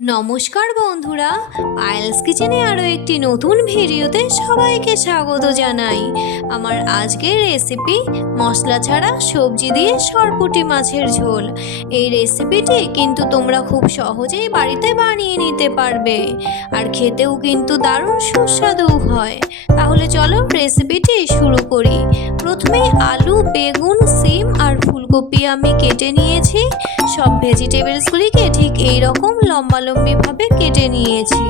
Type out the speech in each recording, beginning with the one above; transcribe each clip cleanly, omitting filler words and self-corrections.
নমস্কার বন্ধুরা, পায়েলস কিচেনে আরও একটি নতুন ভিডিওতে সবাইকে স্বাগত জানাই। আমার আজকের রেসিপি মশলা ছাড়া সবজি দিয়ে সরপুঁটি মাছের ঝোল। এই রেসিপিটি কিন্তু তোমরা খুব সহজেই বাড়িতে বানিয়ে নিতে পারবে, আর খেতেও কিন্তু দারুণ সুস্বাদু হয়। তাহলে চলো রেসিপিটি শুরু করি। প্রথমে আলু, বেগুন, সিম আর ফুলকপি আমি কেটে নিয়েছি। সব ভেজিটেবলসগুলিকে ঠিক এই রকম লম্বালম্বিভাবে কেটে নিয়েছি।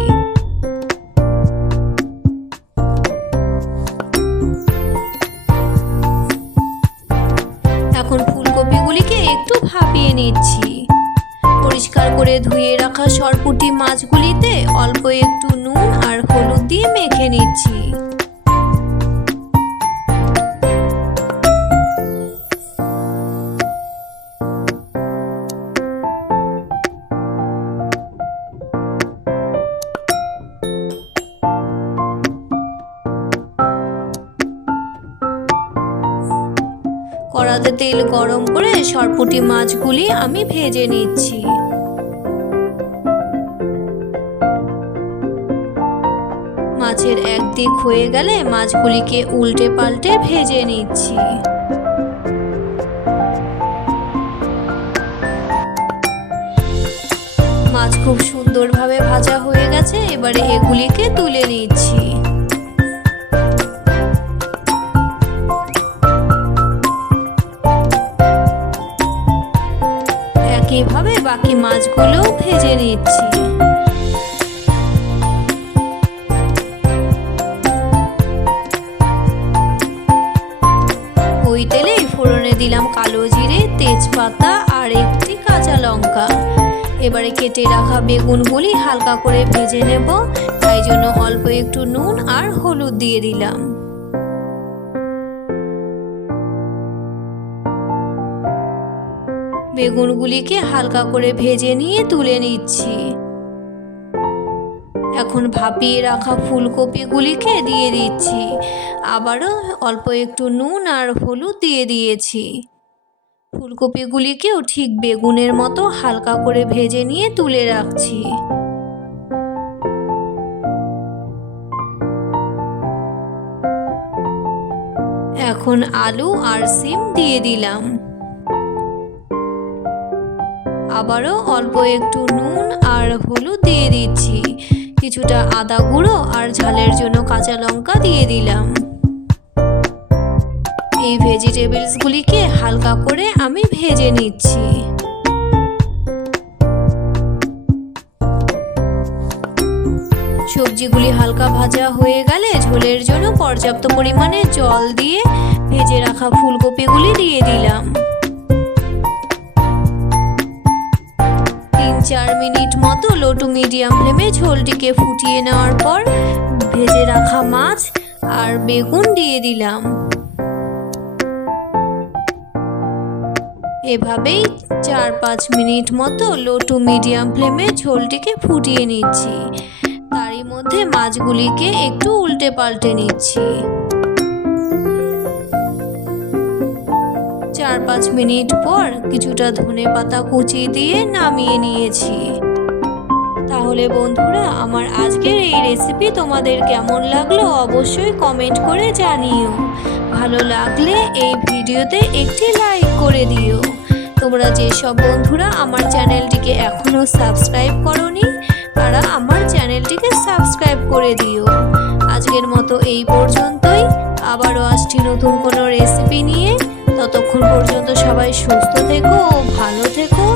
এখন ফুলকপিগুলিকে একটু ভাপিয়ে নিচ্ছি। পরিষ্কার করে ধুয়ে রাখা সরপুঁটি মাছগুলিতে অল্প একটু নুন আর হলুদ দিয়ে মেখে নিচ্ছি। কড়াতে তেল গরম করে সরপুঁটি মাছগুলি আমি ভেজে নিচ্ছি। মাছের একদিক হয়ে গেলে মাছগুলিকে উল্টে পাল্টে ভেজে নিচ্ছি। মাছ খুব সুন্দরভাবে ভাজা হয়ে গেছে, এবারে এগুলিকে তুলে নিচ্ছি। এভাবে বাকি মাছগুলো ভেজে নিচ্ছি। ওই তেলেই ফোড়নে দিলাম কালো জিরে, তেজপাতা আর একটি কাঁচা লঙ্কা। এবারে কেটে রাখা বেগুনগুলি হালকা করে ভেজে নেব, তাই জন্য অল্প একটু নুন আর হলুদ দিয়ে দিলাম। বেগুনগুলিকে হালকা করে ভেজে নিয়ে তুলে নিচ্ছি। এখন ভাপিয়ে রাখা ফুলকপিগুলিকে দিয়ে দিচ্ছি। আবারও অল্প একটু নুন আর হলুদ দিয়ে দিয়েছি। ফুলকপিগুলিকেও ঠিক বেগুনের মতো হালকা করে ভেজে নিয়ে তুলে রাখছি। এখন আলু আর সিম দিয়ে দিলাম। আবারও অল্প একটু নুন আর হলুদ দিয়ে দিচ্ছি। কিছুটা আদা গুঁড়ো আর ঝালের জন্য কাঁচা লঙ্কা দিয়ে দিলাম। এই ভেজিটেবলসগুলিকে হালকা করে আমি ভেজে নিচ্ছি। সবজিগুলি হালকা ভাজা হয়ে গেলে ঝোলের জন্য পর্যাপ্ত পরিমাণে জল দিয়ে ভেজে রাখা ফুলকপিগুলি দিয়ে দিলাম। 3-4 মিনিট মতো লো টু মিডিয়াম ফ্লেমে ঝোলটিকে ফুটিয়ে নেওয়ার পর ভেজে রাখা মাছ আর বেগুন দিয়ে দিলাম। এভাবেই 4-5 মিনিট মতো লো টু মিডিয়াম ফ্লেমে ঝোলটিকে ফুটিয়ে নিচ্ছি। তারই মধ্যে মাছগুলিকে একটু উল্টে পাল্টে নিচ্ছি। 4-5 মিনিট পর কিছুটা ধনেপাতা কুচি দিয়ে নামিয়ে নিয়েছি। তাহলে বন্ধুরা, আমার আজকের এই রেসিপি তোমাদের কেমন লাগলো অবশ্যই কমেন্ট করে জানিও। ভালো লাগলে এই ভিডিওতে একটি লাইক করে দিও। তোমরা যেসব বন্ধুরা আমার চ্যানেলটিকে এখনও সাবস্ক্রাইব করোনি, তারা আমার চ্যানেলটিকে সাবস্ক্রাইব করে দিও। আজকের মতো এই পর্যন্তই। আবারও আসছি নতুন কোনো রেসিপি নিয়ে। ততক্ষণ পর্যন্ত সবাই সুস্থ থেকো ও ভালো থেকো।